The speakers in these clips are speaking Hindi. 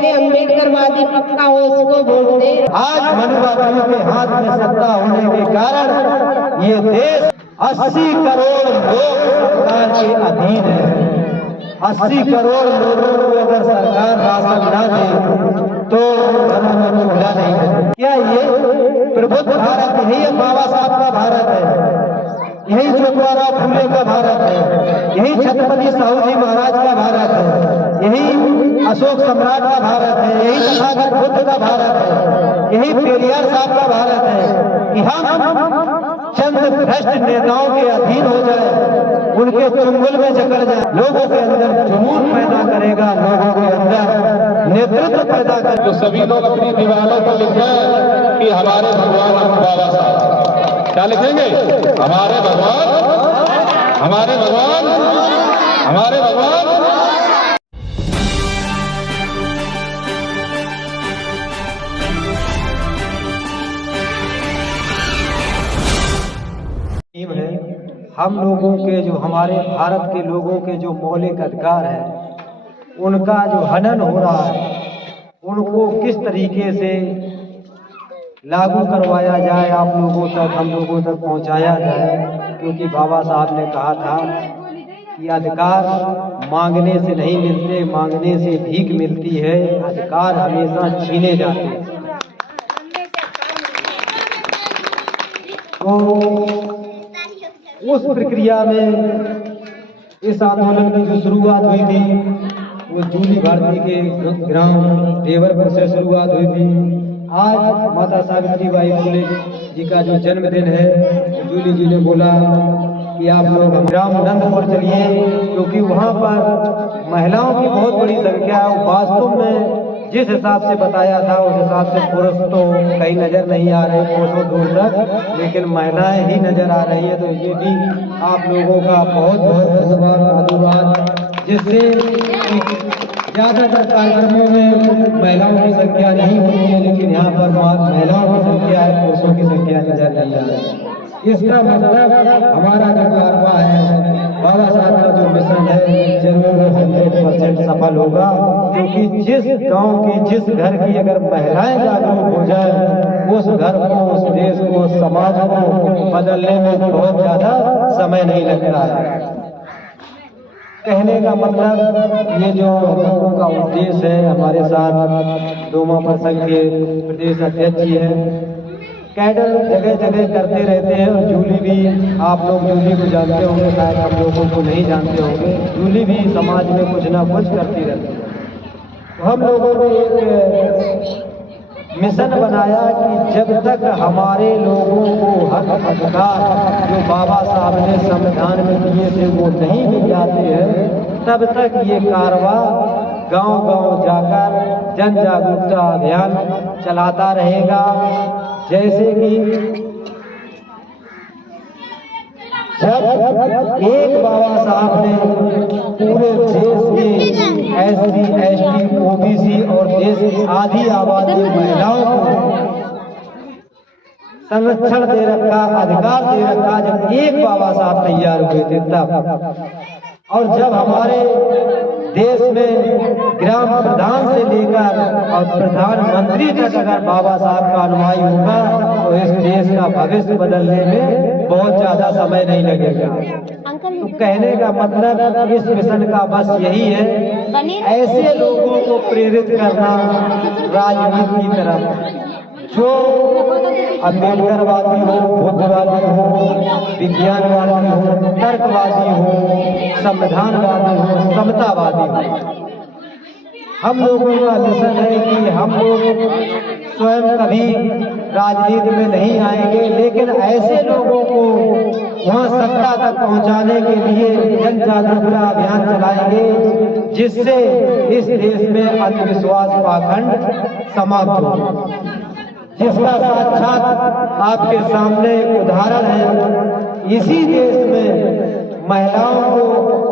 ने अम्बेडकरवादी पक्का हो उसको वोट दे। आज मनुवादियों के हाथ में सत्ता होने के कारण ये देश 80 करोड़ लोग सरकार के अधीन है। 80 करोड़ लोगों को अगर सरकार राशन न दे तो घरों में चूल्हा नहीं है। क्या ये प्रबुद्ध भारत यही बाबा साहब का भारत है? यही ज्योतिराव फूले का भारत है? यही छत्रपति साहू जी महाराज का भारत है? यही अशोक सम्राट का भारत है? यही तथागत बुद्ध का भारत है? यही पेरियार साहब का भारत है कि हम चंद भ्रष्ट नेताओं के अधीन हो जाए, उनके चुंगल में जकड़ जाए? लोगों के अंदर जुनून पैदा करेगा, लोगों के अंदर नेतृत्व पैदा करेगा। तो सभी लोग अपनी दीवारों पर लिखें कि हमारे भगवान बाबा साहब। क्या लिखेंगे? हमारे भगवान, हमारे भगवान, हमारे भगवान। है हम लोगों के जो हमारे भारत के लोगों के जो मौलिक अधिकार है उनका जो हनन हो रहा है, उनको किस तरीके से लागू करवाया जाए, आप लोगों तक, हम लोगों तक पहुंचाया जाए। क्योंकि बाबा साहब ने कहा था कि अधिकार मांगने से नहीं मिलते, मांगने से भीख मिलती है। अधिकार हमेशा छीने जाते हैं। तो उस प्रक्रिया में इस आंदोलन की जो शुरुआत हुई थी वो जूली भारती के ग्राम देवरपुर से शुरुआत हुई थी। आज माता सावित्रीबाई फुले जी का जो जन्मदिन है, जूली जी ने बोला कि आप लोग ग्राम नंदपुर चलिए, क्योंकि वहाँ पर महिलाओं की बहुत बड़ी संख्या है। वास्तव में जिस हिसाब से बताया था उस हिसाब से पुरुष तो कहीं नजर नहीं आ रहे कोसों दूर तक, लेकिन महिलाएं ही नजर आ रही है। तो ये भी आप लोगों का बहुत बहुत धन्यवाद, जिससे ज्यादातर कार्यक्रमों में महिलाओं की संख्या नहीं होती है, लेकिन यहाँ पर महिलाओं की संख्या है, पुरुषों की संख्या नजर नहीं आ रही है। इसका मतलब हमारा जो कारवा है, बाबा साहब का जो मिशन है, जरूर 100% सफल होगा। क्योंकि जिस गांव की, जिस घर की अगर महिलाएं जागरूक हो जाए, उस घर को, उस देश को, समाज को बदलने में बहुत ज्यादा समय नहीं लगता है। कहने का मतलब ये जो लोगों का उद्देश्य है, हमारे साथ डोमा प्रसंग के प्रदेश अध्यक्ष जी है, कैडर जगह जगह करते रहते हैं। और जूली भी, आप लोग जूली को जानते होंगे, शायद हम लोगों को नहीं जानते होंगे, जूली भी समाज में कुछ ना कुछ करती रहती है। तो हम लोगों ने एक मिशन बनाया कि जब तक हमारे लोगों को हक अधिकार जो बाबा साहब ने संविधान में दिए थे वो नहीं मिल जाते हैं, तब तक ये कारवा गांव-गांव जाकर जन जागरूकता अभियान चलाता रहेगा। जैसे कि जब एक बाबा साहब ने पूरे देश के SC, ST, OBC और देश की आधी आबादी महिलाओं को संरक्षण दे रखा, अधिकार दे रखा, जब एक बाबा साहब तैयार हुए थे तब। और जब हमारे देश में ग्राम प्रधान से लेकर और प्रधानमंत्री तक अगर बाबा साहब का अनुयायी होगा तो इस देश का भविष्य बदलने में बहुत ज्यादा समय नहीं लगेगा। तो कहने का मतलब इस मिशन का बस यही है, ऐसे लोगों को प्रेरित करना राजनीति की तरफ जो अम्बेडकरवादी हो, बुद्धवादी हो, विज्ञानवादी हो, तर्कवादी हो, संविधानवादी हो, समतावादी हो। हम लोगों का मिशन है कि हम लोग स्वयं कभी राजनीति में नहीं आएंगे, लेकिन ऐसे लोगों को वहां सत्ता तक पहुंचाने के लिए जन जागरूकता अभियान चलाएंगे, जिससे इस देश में अंधविश्वास पाखंड समाप्त हो, जिसका साक्षात आपके सामने उदाहरण है। इसी देश में महिलाओं को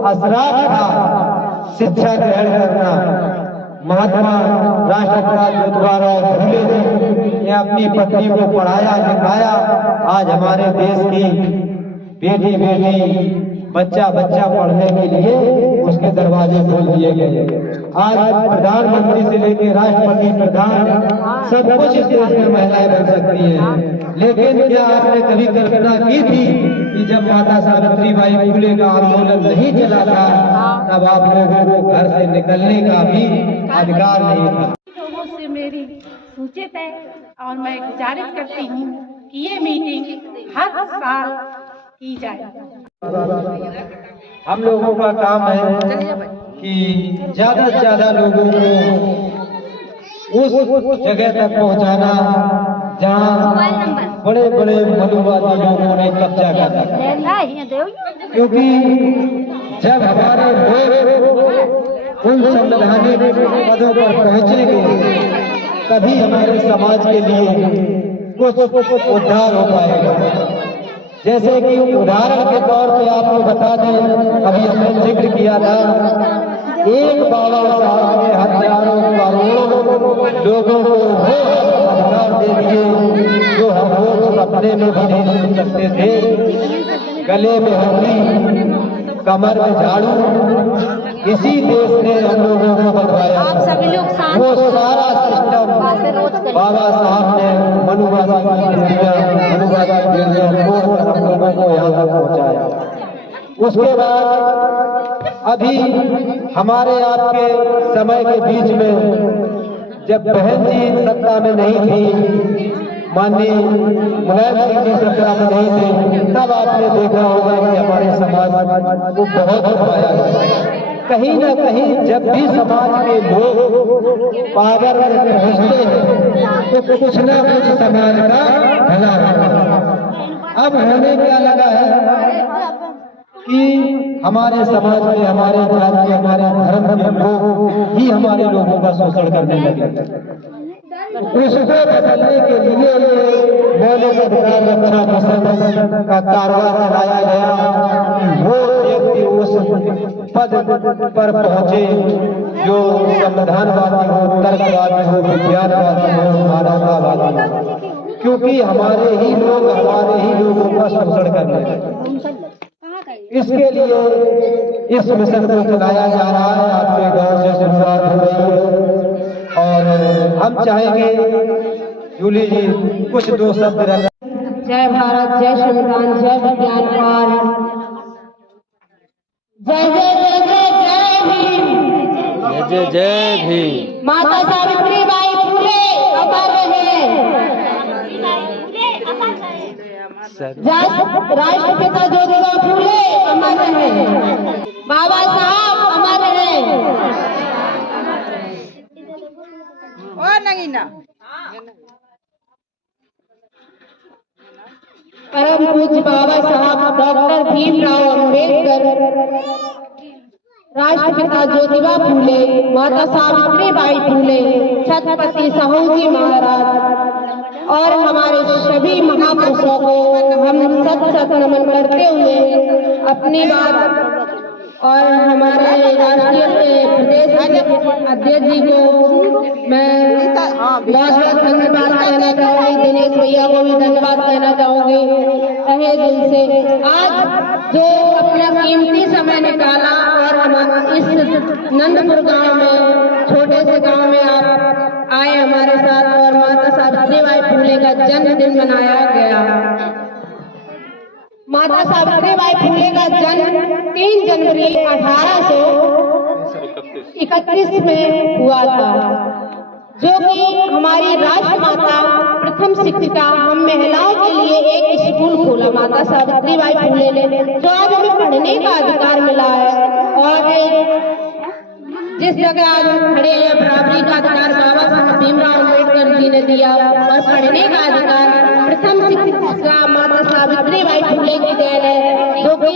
अशराफ था शिक्षा ग्रहण करना। महात्मा राष्ट्रपिता ज्योतिराव फूले ने अपनी पत्नी को पढ़ाया लिखाया। आज हमारे देश की बेटी बेटी बच्चा बच्चा पढ़ने के लिए उसके दरवाजे खोल दिए गए। आज प्रधानमंत्री से लेकर राष्ट्रपति प्रधान सब कुछ इस देश में महिलाएं बन सकती हैं। लेकिन क्या आपने कभी कल्पना की थी कि जब माता सावित्रीबाई फुले का आंदोलन नहीं चला था तब आप लोगों को घर से निकलने का भी अधिकार नहीं था। लोगों से मेरी सूचित है और मैं गुजारिश करती हूँ कि ये मीटिंग हर साल की जाए। हम लोगों का काम है कि ज्यादा से ज्यादा लोगों को उस जगह तक पहुंचाना जहां बड़े बड़े मनुवादी लोगों ने कब्जा कर रखा। क्योंकि जब हमारे लोग उन संवैधानिक पदों पर पहुंचेंगे तभी हमारे समाज के लिए कुछ उद्धार हो पाएगा। जैसे कि उदाहरण के तौर पे आपको बता दें, अभी हमने जिक्र किया था, एक बाबा साहब ने हजारों करोड़ों लोगों को वो अधिकार दे दिए जो हम लोग सपने में भी नहीं सुन सकते थे। गले में हथौड़ी, कमर में झाड़ू, इसी देश ने हम लोगों को बंधवाया। वो सारा सिस्टम बाबा साहब ने मनुवादी हम लोगों को यहाँ तक पहुँचाया। उसके बाद अभी हमारे आपके समय के बीच में जब बहन जी सत्ता में नहीं थी, माननीय मुलायम सिंह जी सत्ता में नहीं थे, तब आपने देखा होगा कि हमारे समाज को बहुत दबाया गया। कहीं न कहीं जब भी समाज के लोग पावर में पहुंचते हैं तो कुछ न कुछ समाज का भला होता है। अब होने क्या लगा है कि हमारे समाज में, हमारे जाति, हमारे धर्म के लोग ही हमारे लोगों का शोषण करने लगे। उसको बदलने के लिए मौलिक अधिकार रक्षा मिशन का कारवां चलाया गया। वो व्यक्ति उस पद पर पहुंचे जो संविधानवादी हो, तर्कवादी हो, विज्ञानवादी हो, मानवतावादी हो, क्योंकि हमारे ही लोगों का शोषण करने लगे। इसके लिए इस मिशन को चलाया जा रहा है। आपके गांव से शुरुआत हो रही है और हम चाहेंगे जूली जी कुछ दो शब्द रखें। जय भारत, जय संविधान, जय विज्ञान और जय जय जय जय जय भीम। जय जय भीम। माता सावित्रीबाई फुले अमर रहे। राष्ट्रपिता ज्योतिबा फुले अमर रहे। बाबा साहब अमर रहे। परम पूज्य बाबा साहब डॉक्टर भीमराव अंबेडकर, राष्ट्रपिता ज्योतिबा फूले, माता सावित्रीबाई फूले, छत्रपति साहूजी महाराज और हमारे सभी महापुरुषों को हम सत नमन करते हुए अपनी बात और हमारे राष्ट्रीय प्रदेश अध्यक्ष जी को मैं बहुत धन्यवाद कहना चाहूँगी। दिनेश भैया को भी धन्यवाद कहना चाहूँगी तहे दिल से। आज जो अपना कीमती समय निकाला और हम इस नंदपुर गांव में, छोटे से गांव में आप आए हमारे साथ और माता सावित्रीबाई फुले का जन्मदिन मनाया गया। माता सावित्रीबाई फुले का जन्म 3 जनवरी 1831 में हुआ था, जो कि हमारी राष्ट्रमाता प्रथम शिक्षिका हम महिलाओं के लिए एक स्कूल खोला माता सावित्रीबाई फुले ने, जो आज हमें पढ़ने का अधिकार मिला है। और जिस जगह आज हम खड़े हैं, बराबरी का अधिकार बाबा साहब भीमराव अम्बेडकर जी ने दिया और पढ़ने का अधिकार प्रथम शिक्षिका माता सावित्रीबाई फुले की देन है, जो कि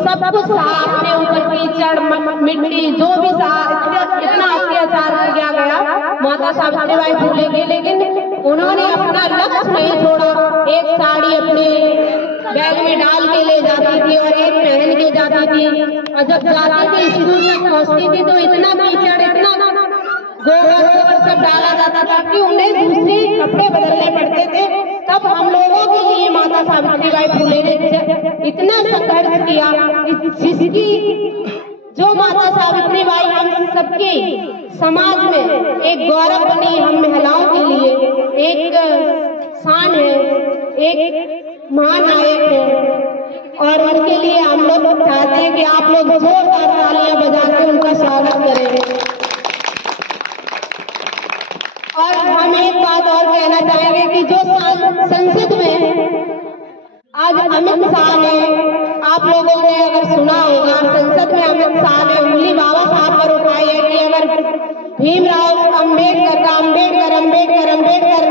सब कुछ अपने ऊपर कीचड़ मिट्टी जो भी इतना अत्याचार किया गया माता सावित्रीबाई फुले के, लेकिन उन्होंने अपना लक्ष्य नहीं छोड़ा। एक साड़ी अपने बैग में डाल के ले जाती थी और एक पहन के जाती थी, और जब जाती थी स्कूल तक पहुंचती थी तो इतना कीचड़, इतना गोबर सब डाला जाता था कि उन्हें दूसरे कपड़े बदलने पड़ते थे। तब हम लोगों के लिए माता सावित्रीबाई फुले ने इतना संघर्ष किया जिसकी जो माता सावित्री बाई हम सबके समाज में एक गौरव बनी, हम महिलाओं के लिए एक शान है, एक महानायक है। और उनके लिए हम लोग चाहते हैं कि आप लोग जोरदार तालियां बजा के उनका स्वागत करें। और हम एक बात और कहना चाहेंगे कि जो संसद में आज अमित शाह ने, आप लोगों ने अगर सुना होगा, संसद में अमित शाह ने उंगली बाबा साहब पर उठाई है कि अगर भीमराव अम्बेडकर का अम्बेडकर अम्बेडकर अम्बेडकर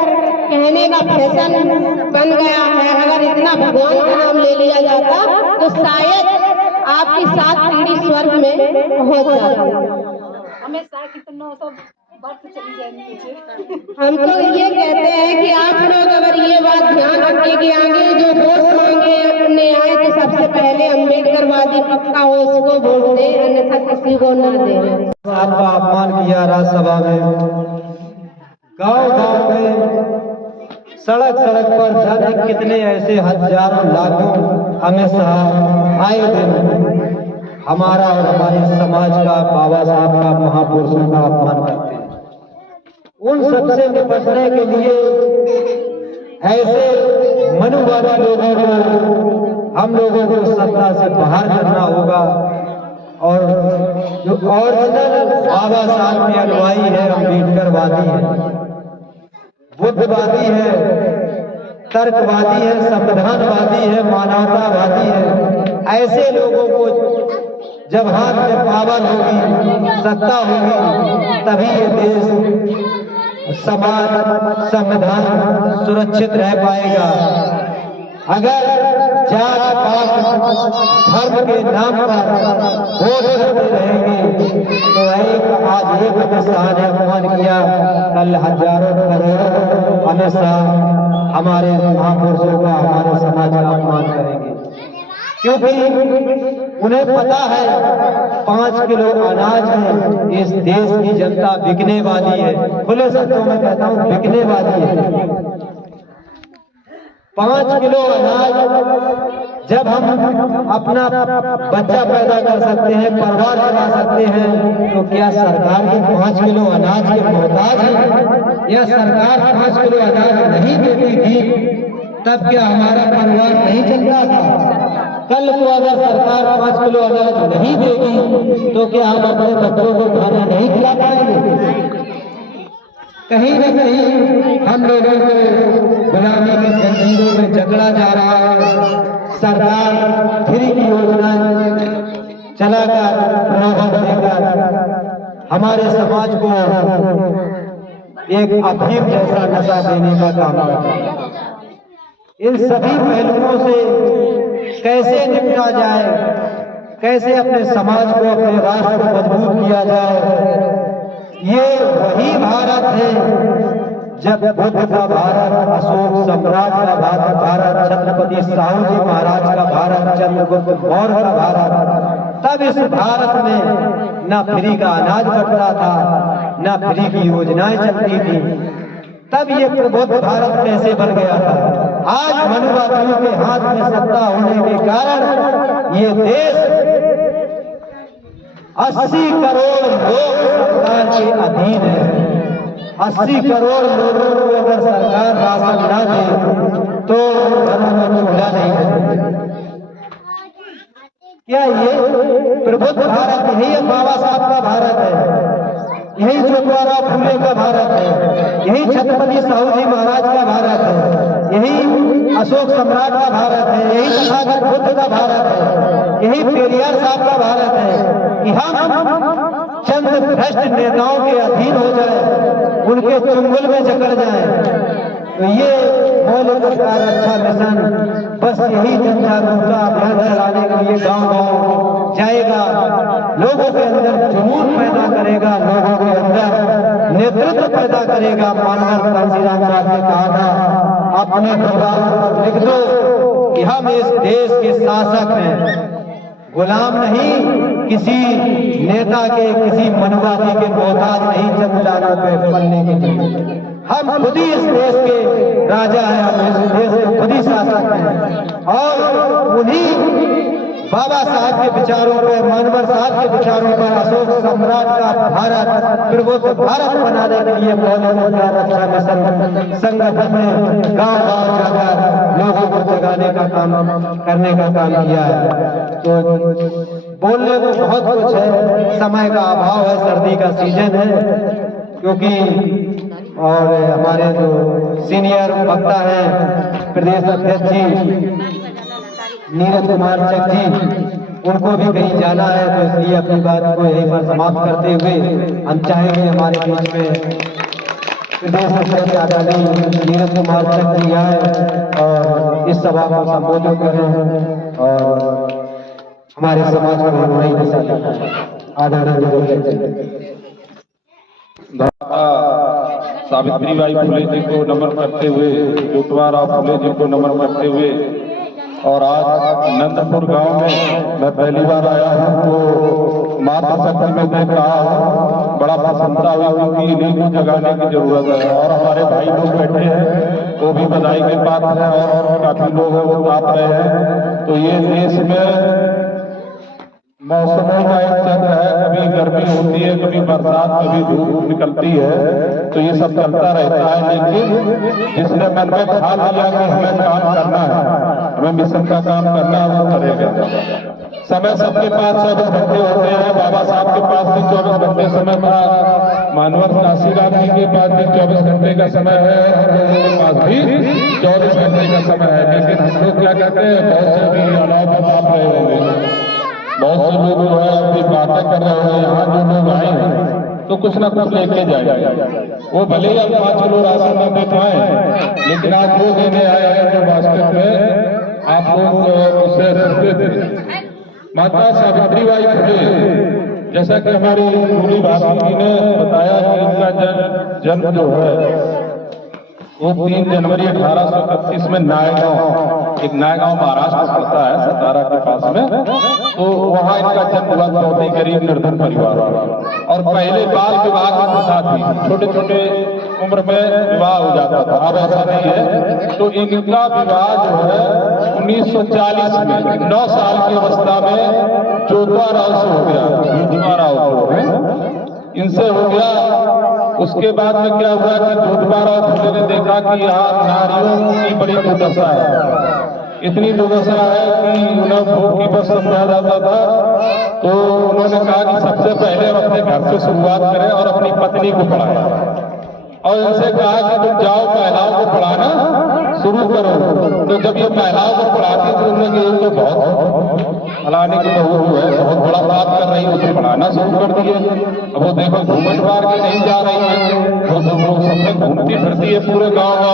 कहने का फैशन बन गया है, अगर इतना भगवान का नाम ले लिया जाता तो शायद आपकी 7 पीढ़ी स्वर्ग में पहुंच जाती। हमें साथ कितना सब बात चली जाएगी पीछे। हम तो ये कहते हैं कि आप लोग अगर ये बात ध्यान रखें कि आगे जो वोट मांगने आए तो सबसे पहले अम्बेडकरवादी पक्का हो उसको वोट दे, अन्यथा किसी को न दे। आपका अपमान किया राज्यसभा में, गांव-गांव में, सड़क सड़क पर जाने कितने ऐसे हजारों लाखों अमित शाह आए दिन हमारा और हमारे समाज का, बाबा साहब का, महापुरुषों का अपमान करते हैं। उन सबसे निपटने के लिए ऐसे मनुवादी लोगों को, हम लोगों को सत्ता से बाहर करना होगा। और जो ओरिजिनल बाबा साहब के अनुयायी है, अम्बेडकरवादी है, बुद्धवादी है, तर्कवादी है, संविधानवादी है, मानवतावादी है, ऐसे लोगों को जब हाथ में पावर होगी, सत्ता होगी, तभी ये देश, समाज, संविधान सुरक्षित रह पाएगा। अगर जात पात धर्म के नाम पर वोट करते रहेंगे तो आज एक अमित शाह ने अपमान किया, कल हजारों करोड़ों अमित शाह हमारे महापुरुषों का, हमारे समाज का अपमान करेंगे। क्योंकि उन्हें पता है 5 किलो अनाज में इस देश की जनता बिकने वाली है। खुले शब्दों में कहता हूँ, बिकने वाली है। 5 किलो अनाज जब हम अपना बच्चा पैदा कर सकते हैं, परिवार चला सकते हैं, तो क्या सरकार की 5 किलो अनाज के मोहताज है? या सरकार 5 किलो अनाज नहीं देती थी तब क्या हमारा परिवार नहीं चलता था? कल को अगर सरकार 5 किलो अनाज नहीं देगी तो क्या हम अपने बच्चों को खाना नहीं खिला पाएंगे? कहीं न कहीं हम लोगों को गुलामी की जंजीरों में जकड़ा जा रहा है। सरकार फ्री की योजनाएं चलाकर, प्रलोभन देकर हमारे समाज को एक अफीम जैसा नशा देने का काम करता है। इन सभी पहलुओं से कैसे निपटा जाए, कैसे अपने समाज को, अपने राष्ट्र को मजबूत किया जाए, ये वही भारत है जब बुद्ध का भारत, अशोक सम्राट का भारत, छत्रपति साहू जी महाराज का भारत, चंद्रगुप्त मौर्य का भारत, तब इस भारत में न फ्री का अनाज बंटता था, न फ्री की योजनाएं चलती थी। तब ये प्रबुद्ध भारत कैसे बन गया था? आज मनुवादियों के हाथ में सत्ता होने के कारण ये देश 80 करोड़ लोग सरकार के अधीन है। 80 करोड़ लोगों को अगर सरकार राशन न दे तो घरों में चूल्हा नहीं बनेगा। क्या ये प्रबुद्ध भारत, यही बाबा साहब का भारत है? यही ज्योतिराव फूले का भारत है? यही छत्रपति साहू जी महाराज का भारत है? यही अशोक सम्राट का भारत है? यही तथागत बुद्ध का भारत है? यही पेरियार साहब का भारत है कि हम चंद भ्रष्ट नेताओं के अधीन हो जाए, उनके चुंगल में जकड़ जाए? तो ये मौलिक अधिकार रक्षा मिशन बस यही जन जागरूकता अभियान चलाने के लिए गांव-गांव जाएगा, लोगों के अंदर जुनून पैदा करेगा, लोगों के अंदर नेतृत्व पैदा करेगा। माननीय कांशीराम साहब ने कहा था, अपने प्रोग्राम लिख दो कि हम इस देश के शासक हैं, गुलाम नहीं, किसी नेता के, किसी मनवादी के मोहताज नहीं चमचारों पे पलने के लिए। हम खुद ही इस देश के राजा हैं, हम इस देश के खुद ही शासक हैं। और उन्हीं बाबा साहब के विचारों पर, मानवर साहब के विचारों पर अशोक सम्राट का भारत फिर वो भारत बनाने के लिए पहले सरकार रक्षा मिशन संगठन में गांव-गांव जाकर लोगों को जगाने का काम, करने का काम किया है। तो बोलने को बहुत कुछ है, समय का अभाव है, सर्दी का सीजन है, क्योंकि और हमारे जो सीनियर वक्ता हैं प्रदेश अध्यक्ष जी नीरज कुमार चक जी, उनको भी कहीं जाना है, तो इसलिए अपनी बात को यहीं पर समाप्त करते हुए हम चाहेंगे हमारे बीच में प्रदेश अध्यक्ष आदरणीय नीरज कुमार चक जी आए और इस सभा को संबोधित करें और हमारे समाज को नई दिशा दिखाएं। आदरणीय सावित्रीबाई फुले जी को नमन करते हुए, ज्योतिबा फुले जी को नमन करते हुए, और आज नंदपुर गांव में मैं पहली बार आया हूं तो माता शक्ति में मैं कहा बड़ा प्रसन्नता हुई, क्योंकि इन्हीं को जगाने की जरूरत है। और हमारे भाई लोग बैठे हैं वो भी बधाई के पात्र हैं और काफी लोग हैं वो ताप रहे हैं। तो ये देश में मौसमों का एक चक्र है, कभी गर्मी होती है, कभी बरसात, कभी धूप निकलती है, तो ये सब चलता रहता है। लेकिन जिसने मन में ठान लिया कि हमें काम करना है, हमें मिशन का काम करना है, वो करेगा। समय सबके पास 24 घंटे होते हैं, बाबा साहब के पास भी 24 घंटे समय था, मानवर काशीराम जी के पास भी 24 घंटे का समय है, और हम लोगों के पास भी 24 घंटे का समय है। लेकिन हम लोग क्या कहते हैं, बहुत से भी अलाव में आप रहे होंगे, बहुत से लोग जो है अपनी बातें कर रहे हैं, यहाँ जो लोग आए हैं तो कुछ ना कुछ लेके जाए। वो भले ही अब 5 किलो राशन न दे पाए, लेकिन आज वो देने आए हैं जो वास्तव में आप लोग उससे रखते थे। माता सावित्रीबाई फुले, जैसा कि हमारी पूरी भारती जी ने बताया कि इनका जन्म जो है वो 3 जनवरी 1831 में नायगांव, एक नायगांव महाराष्ट्र पड़ता है सतारा के पास में, तो वहाँ इनका जन्म हुआ। बहुत ही गरीब निर्धन परिवार और पहले बाल विवाह की प्रथा थी, छोटे छोटे उम्र में विवाह हो जाता था, अब ऐसा नहीं है। तो इनका विवाह जो है 1940 में 9 साल की अवस्था में ज्योतिबा राव से हो गया, ज्योतिबा राव जो है इनसे हो गया। उसके बाद में क्या हुआ कि ज्योतिबा राव फुले ने देखा कि यहाँ नारियों की बड़ी दुर्दशा है, इतनी दुर्दशा है कि उन्हें भूख की बस समझा जाता था। तो उन्होंने कहा कि सबसे पहले हम अपने घर से शुरुआत करें और अपनी पत्नी को पढ़ाएं, और इनसे कहा कि तुम जाओ महिलाओं को पढ़ाना शुरू करो। तो जब ये महिलाओं को पढ़ाती तो उन्होंने ये तो बहुत फलाने की बहू है, बहुत बड़ा बात कर रही है, उसे पढ़ाना शुरू कर दिए। अब वो देखो घूमट मार के नहीं जा रही है, वो सब में घूमती फिरती है पूरे गाँव में।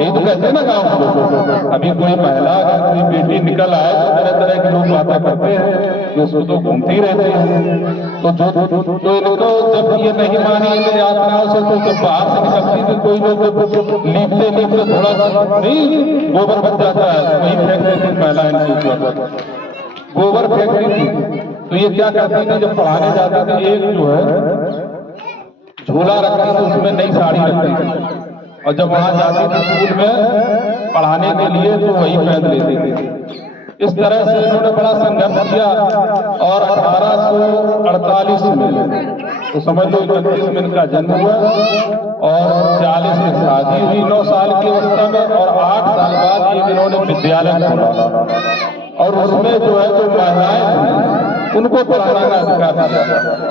यही तो कहते हैं ना गाँव के लोग। अभी कोई महिला अगर कोई बेटी निकल आए तो तरह तरह के लोग बातें करते हैं कि उसको तो घूमती रहती है। तो इनको जब ये नहीं मानी यात्राओं से, तो जब बाहर से निकलती तो कोई लोग लीपते थोड़ा सा नहीं गोबर बच जाता है, वही फेंक देती महिला इनके ऊपर, गोबर फेंकती थी। तो ये क्या करती थी, जब पढ़ाने जाते थे एक जो है झोला रखती थी, उसमें नई साड़ी रखती थी, और जब वहां जाती थी स्कूल में पढ़ाने के लिए तो वही पहन लेती थी। इस तरह से इन्होंने बड़ा संघर्ष किया, और 1848 में तो समझ लो 31 में इनका जन्म हुआ, और 40 में शादी हुई 9 साल की अवस्था में, और 8 साल बाद एक इन्होंने विद्यालय खोला, और उसमें जो है जो महिलाएं उनको पढ़ाने का अधिकार दिया।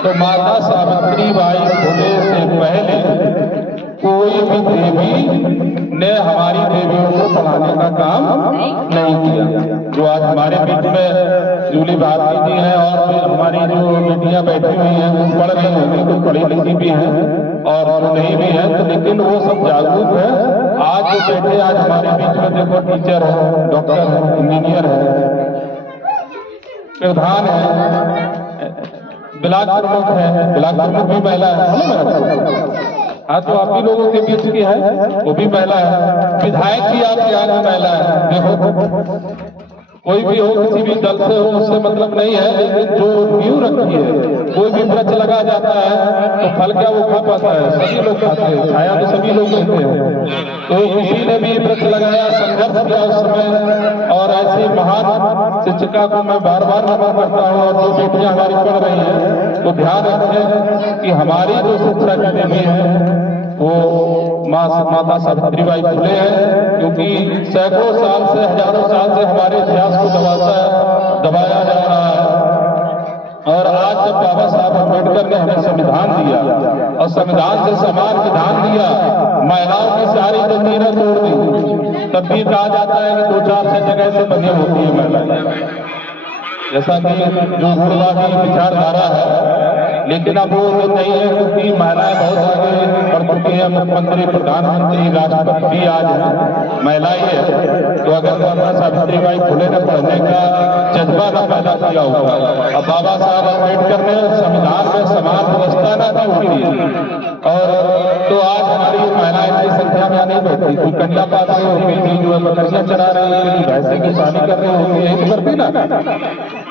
तो माता सावित्रीबाई फुले से पहले कोई भी देवी ने हमारी देवियों को पढ़ाने का काम नहीं किया। जो आज हमारे बीच में जूली भारती जी हैं, और हमारी जो बेटियां बैठी हुई हैं वो पढ़ रही होंगी, कुछ पढ़ी लिखी भी हैं और जो नहीं भी है, तो लेकिन वो सब जागरूक है। आज जो बैठे आज हमारे बीच में देखो टीचर है, डॉक्टर है, इंजीनियर है, प्रधान है, ब्लॉक प्रमुख है, ब्लॉक प्रमुख भी महिला है। हाँ, तो आप ही लोगों के बीच की है, वो भी महिला है। विधायक भी आपके आगे महिला है। देखो कोई भी हो, किसी भी दल से हो, उससे मतलब नहीं है, लेकिन जो नींव रखी है, कोई भी वृक्ष लगा जाता है तो फल क्या वो खा पाता है? सभी लोग खाते हैं, छाया तो सभी लोग लेते हैं। तो किसी ने भी वृक्ष लगाया, संघर्ष किया उस समय, और ऐसी महान शिक्षिका को मैं बार बार नमन करता हूँ। और जो बेटियां हमारी पढ़ रही हैं तो ध्यान रखें कि हमारी जो शिक्षा की देवी है वो माता सावित्रीबाई फुले है, क्योंकि सैकड़ों साल से, हजारों साल से हमारे इतिहास को दबाया जा रहा है। और आज जब बाबा साहब अम्बेडकर ने हमें संविधान दिया और संविधान से समान विधान दिया, महिलाओं की सारी जंजीरें तोड़ दी, तब भी कहा जाता है कि 2-4 जगह से बनी होती है महिलाएं, जैसा कि जो रूढ़वादी विचारधारा है। लेकिन अब वो नहीं है, क्योंकि महिलाएं बहुत आगे बढ़ चुकी है। मुख्यमंत्री, प्रधानमंत्री, राष्ट्रपति भी आज महिला ही है। तो अगर माता सावित्रीबाई फुले ने पढ़ने का जज्बा न पैदा किया होगा, अब बाबा साहब अम्बेडकर ने संविधान में समान व्यवस्था न दी होती, और तो आज हमारी महिलाएं इतनी संख्या में नहीं बैठती। कोई कंडा पा रही होगी, जो है बकरियां चरा रही है, भैंसे की पानी कर रही होगी, यही तो करती ना।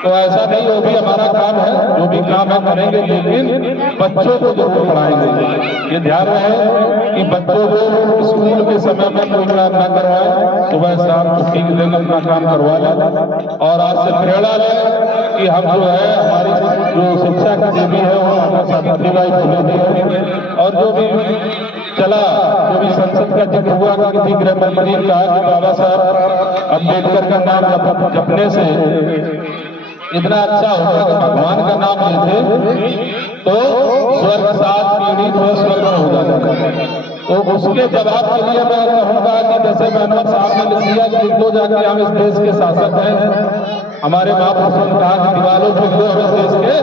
तो ऐसा नहीं, वो भी हमारा काम है, जो भी काम है करेंगे, लेकिन बच्चों को जरूर पढ़ाएंगे। ये ध्यान रहे कि बच्चों को स्कूल के समय में प्रोग्राम न करवाएं, सुबह शाम छुट्टी के दिन अपना काम करवा लें। और आज से प्रेरणा लें कि हम जो है, हमारी जो शिक्षा की देवी है वो माता सावित्रीबाई फुले जी है। और जो भी चला, जो भी संसद का जिक्र हुआ कि किसी गृह मंत्री ने कहा कि बाबा साहब अम्बेडकर का नाम जपने से इतना अच्छा होगा कि भगवान का नाम लेते तो स्वर्ग 7 पीढ़ी तो स्वर्ग हो जाता। तो उसके जवाब के लिए मैं कहूँगा कि जैसे मनोहर साहब ने लिख दिया कि लिख दो जाके हम इस देश के शासक हैं, हमारे महापुरुषों ने कहा कि दीवारों पर लिख दो हम इस देश के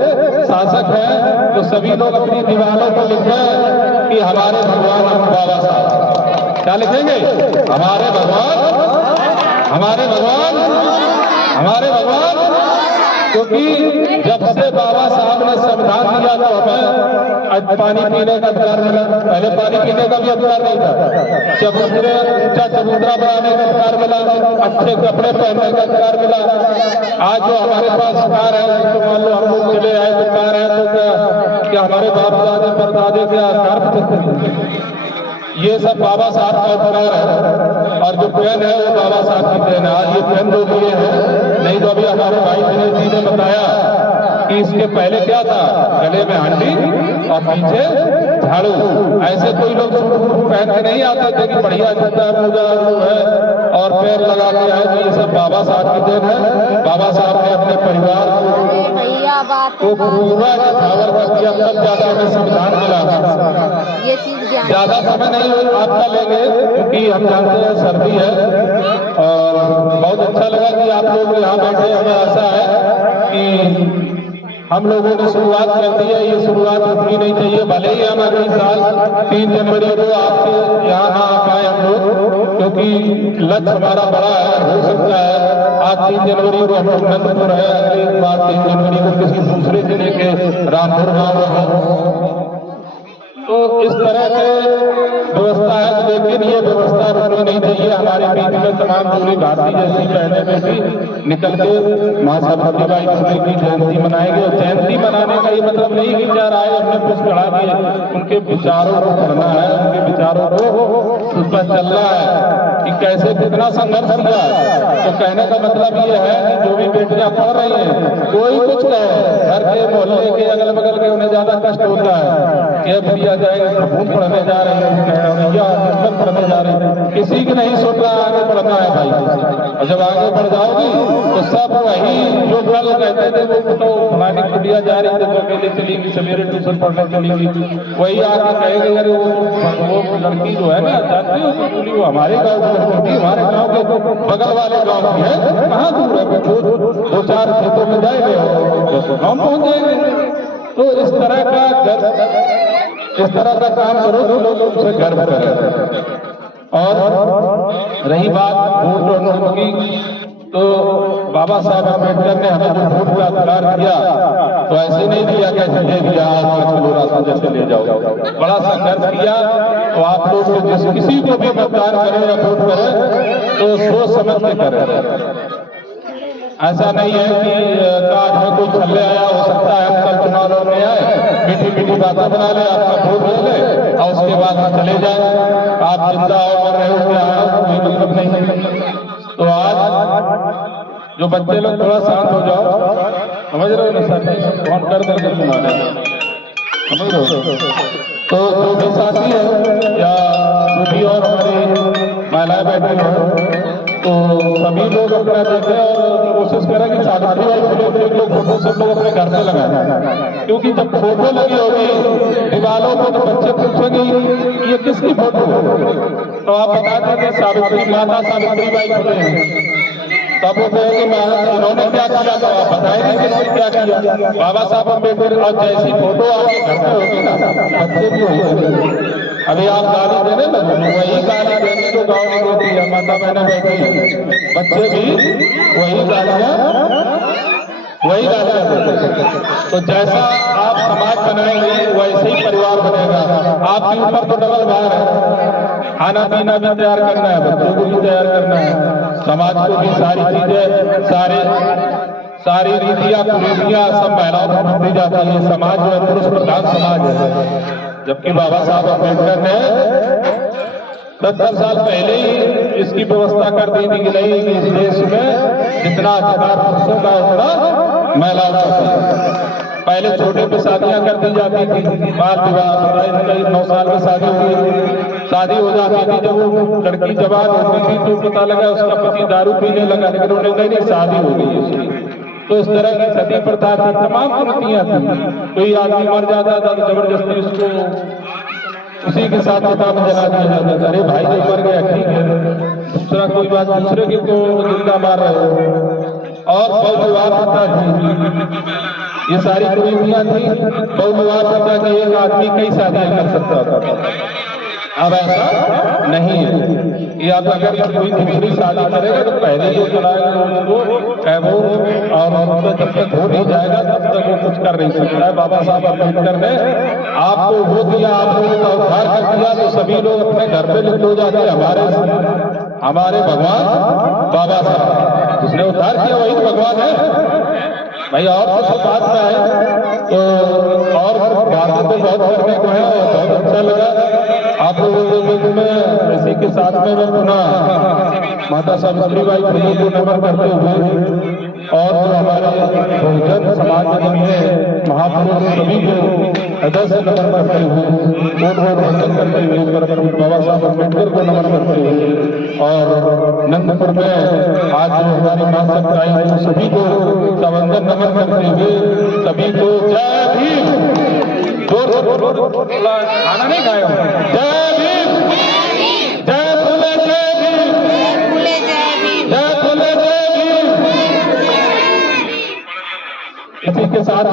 शासक हैं, तो सभी लोग अपनी दीवारों पर लिखें कि हमारे भगवान बाबा साहब। क्या लिखेंगे? हमारे भगवान, हमारे भगवान, हमारे भगवान। क्योंकि जब से बाबा साहब ने संविधान दिया तो हमें आज पानी पीने का अधिकार मिला। पहले पानी पीने का भी अधिकार नहीं था। चबूतरे, ऊंचा चबूतरा बनाने का अधिकार मिला, अच्छे कपड़े पहनने का अधिकार मिला। आज जो हमारे पास कार है, तो मान लो हम लोग चले आए तो कार है, तो क्या हमारे बाप दादे परदादे क्या कार पे चलते थे? ये सब बाबा साहब का उपकार है। और जो पेन है वो बाबा साहब की पेन है। आज ये पेन दो लिए हैं, नहीं तो अभी हमारे भाई दिनेश जी ने बताया कि इसके पहले क्या था, गले में हंडी और पीछे झाड़ू। ऐसे कोई लोग सूट पहन के नहीं आते थे कि बढ़िया जूता मोजा जो है और पैर लगा के आए। तो ये सब बाबा साहब की देन है। बाबा साहब ने अपने परिवार को पूरा न्यौछावर कर दिया, तब जाकर हमें संविधान मिला। ये चीज ज्यादा समय नहीं आपका लेंगे, क्योंकि हम जानते हैं सर्दी है। और बहुत अच्छा लगा कि आप लोग यहाँ बैठे। हमें ऐसा है कि हम लोगों ने शुरुआत कर दी है, ये शुरुआत रुकनी नहीं चाहिए। भले ही हम अगले साल 3 जनवरी को आपके यहाँ ना आ पाए हम लोग, क्योंकि लक्ष्य हमारा बड़ा है। हो सकता है आज 3 जनवरी को हम लोग नंदपुर है, अगली बार 3 जनवरी को किसी दूसरे जिले के रामपुर गाँव में। तो इस तरह के व्यवस्था है, लेकिन ये व्यवस्था रुकनी नहीं चाहिए। हमारे बीच में तमाम पूरी भारतीय जैसी बहनें में भी निकल के मां सावित्रीबाई फुले की जयंती मनाएंगे। और जयंती मनाने का ये मतलब नहीं कि 4 आए हमने पुष्प चढ़ा दिए। उनके विचारों को पढ़ना है, उनके विचारों को उस पर चलना है कि कैसे कितना संघर्ष किया। तो कहने का मतलब ये है कि जो भी बेटियां पढ़ रही हैं, कोई कुछ कहे, घर के मोहल्ले के अगल बगल के उन्हें ज्यादा कष्ट होता है कि भैया जाएगा खपून पढ़ने जा रहे हैं, भैया किस्मत पढ़ने जा रहे हैं। किसी की नहीं सोच रहा आगे बढ़ना है भाई। और जब आगे बढ़ जाओगी तो सब वही जो कल कहते थे वो तो फलानी कुटिया जा रही थी, वो अकेले चलेंगी, सवेरे ट्यूशन पढ़ने चलेंगी, वही आके कहेंगे अरे वो लड़की जो है ना जानती हो वो हमारे गाँव की लड़की थी, हमारे गाँव के बगल वाले गाँव की है, कहाँ दूर है, 2-4 खेतों में जाएंगे तो गाँव पहुँच जाएंगे। तो इस तरह का काम करो तो लोग उनसे गर्व करें। और रही बात वोट और नोट की, तो बाबा साहब अम्बेडकर ने हमें जो वोट का अधिकार दिया तो ऐसे नहीं दिया कैसे दे दिया 5 किलो राशन जैसे ले जाओ। बड़ा संघर्ष किया। तो आप लोग जिस किसी को भी मतदान करें या वोट करें तो सोच समझ के करें। ऐसा नहीं है कि आज में कोई छल्ले आया, हो सकता है हम कल चुनाव लड़ने आए, मीठी मीठी बातें बना ले, आपका वोट ले ले और उसके बाद हम चले जाए। आप जिंदा और मर रहे हो, क्या कोई मतलब नहीं। तो आज जो बच्चे लोग थोड़ा शांत हो जाओ, समझ रहे हो ना सर, फोन कर देंगे तुम्हारे, समझ रहे हो। तो जो भी साथी है या जो भी और हमारे महिलाएं बैठे हो, तो सभी लोग अपना देखें और कोशिश करें कि सावित्रीबाई फुले के लोग फोटो सब लोग अपने घर पे लगाएं, क्योंकि जब फोटो लगी होगी दीवारों पर तो बच्चे पूछेंगे ये किसकी फोटो है, तो आप बता देंगे सावित्री माता सावित्रीबाई फुले हैं। तब वो कहेंगे इन्होंने क्या किया, तो आप बताएंगे किसने क्या किया। बाबा साहब अम्बेडकर और जैसी फोटो आपके घर में होगी ना, बच्चे भी होंगे। अभी आप गाली देने लगे, वही गाली देने जो गाँव में होती है, माता बहने बैठी है, बच्चे भी वही गालियां देते हैं। तो जैसा आप समाज बनाएंगे वैसे ही परिवार बनेगा। आपके ऊपर तो डबल भार है, खाना पीना भी तैयार करना है, बच्चों को भी तैयार करना है, समाज को भी सारी चीजें सारी रीतियां कुरीतियां सब महिलाओं को बढ़ती जाती है। समाज जो है पुरुष प्रधान समाज है, जबकि बाबा साहब अम्बेडकर ने 70 साल पहले ही इसकी व्यवस्था कर दी थी कि नहीं, कि इस देश में जितना अधिकार पुरुषों का उतना महिलाओं का। पहले छोटे पे शादियां कर दी जाती थी, बाल विवाह 9 साल में शादी हो जाती थी। जब वो लड़की जवान होती थी तो पता लगा उसका पति दारू पीने लगा, लेकिन उन्हें नहीं शादी हो गई उसकी। तो इस तरह की सती प्रथा थी, तमाम कुरीतियां थी। कोई आदमी मर जाता था तो जबरदस्ती उसको उसी के साथ चिता में जला दिया जाता था। अरे भाई जो मर गया ठीक है, दूसरा कोई बात, दूसरे की तो जिंदा मार रहे हो। और बहु विवाह प्रथा थी, ये सारी कुरीतियां थी। बहु विवाह प्रथा की एक आदमी कई शादियां कर सकता था, अब ऐसा नहीं है। या तो अगर कोई दूसरी शादी करेगा तो पहले जो चलाएगा उसको कैबो और जब तक हो नहीं जाएगा तब तक वो कुछ कर नहीं सकता है। बाबा साहब अम्बेडकर ने आपको वो दिया, आप लोगों का उद्धार कर दिया, तो सभी लोग अपने घर पे लिख हो जाते हैं हमारे भगवान बाबा साहब, जिसने उद्धार किया वही तो भगवान है भाई। और तो सब बात में है तो और बातें तो बहुत करने को है, बहुत अच्छा लगा आप लोगों में। इसी के साथ में मैं पुनः माता सावित्रीबाई फुले को नमन करते हुए और जो हमारे बहुजन समाज में महापुरुष सभी को हृदय से नमन करते हुए वोट वंचन करते हुए बाबा साहब अम्बेडकर को नमन करते हुए और नंदपुर में आज जो हमारी मां सप्ताही है सभी को सवंदन नमन करते हुए सभी को जय भीम, जोर से खाना नहीं खाया, जय भीम, जय फुले, जय भीम, जय फुले, जय भीम। इसी के साथ